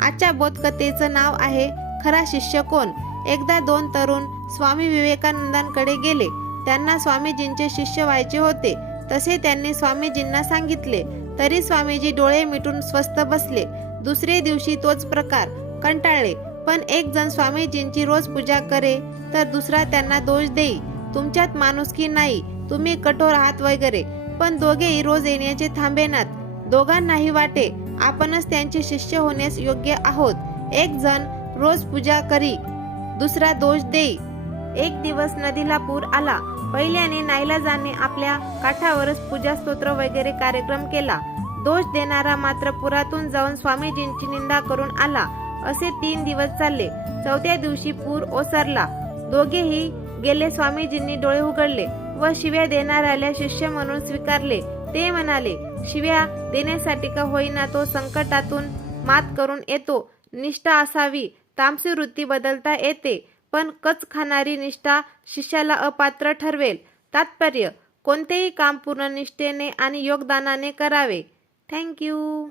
आजच्या बोधकथेचं नाव आहे खरा शिष्य कोण. एकदा दोन तरुण स्वामी विवेकानंदांकडे गेले. त्यांना स्वामीजींचे शिष्य व्हायचे होते. तसे त्यांनी स्वामीजींना सांगितले, तरी स्वामीजी डोळे मिटून स्वस्थ बसले. दुसरे दिवशी तोच प्रकार. कंटाळले. पण एक जण स्वामीजींची रोज पूजा करे, तर दुसरा त्यांना दोष देई, तुमच्यात माणुसकी नाही, तुम्ही कठोर आहात वगैरे. पण दोघेही रोज येण्याचे थांबेनात. दोघांनाही वाटे आपणच त्यांचे शिष्य होण्यास योग्य आहोत. एक जण रोज पूजा करी, दुसरा दोष देई. एक दिवस नदीला पूर आला. पहिल्याने नाईलाजाने आपल्या काठावरच पूजा स्तोत्र वगैरे कार्यक्रम केला. दोष देणारा मात्र पुरातून जाऊन स्वामीजींची निंदा करून आला. असे 3 दिवस चालले. चौथ्या दिवशी पूर ओसरला. दोघेही गेले. स्वामीजींनी डोळे उघडले व शिव्या देणाऱ्याला शिष्य म्हणून स्वीकारले. ते म्हणाले, शिव्या देण्यासाठी का होईना तो संकटातून मात करून येतो. निष्ठा असावी, तामसी वृत्ती बदलता येते, पण कच खाणारी निष्ठा शिष्याला अपात्र ठरवेल. तात्पर्य: कोणतेही काम पूर्ण निष्ठेने आणि योगदानाने करावे. थँक्यू.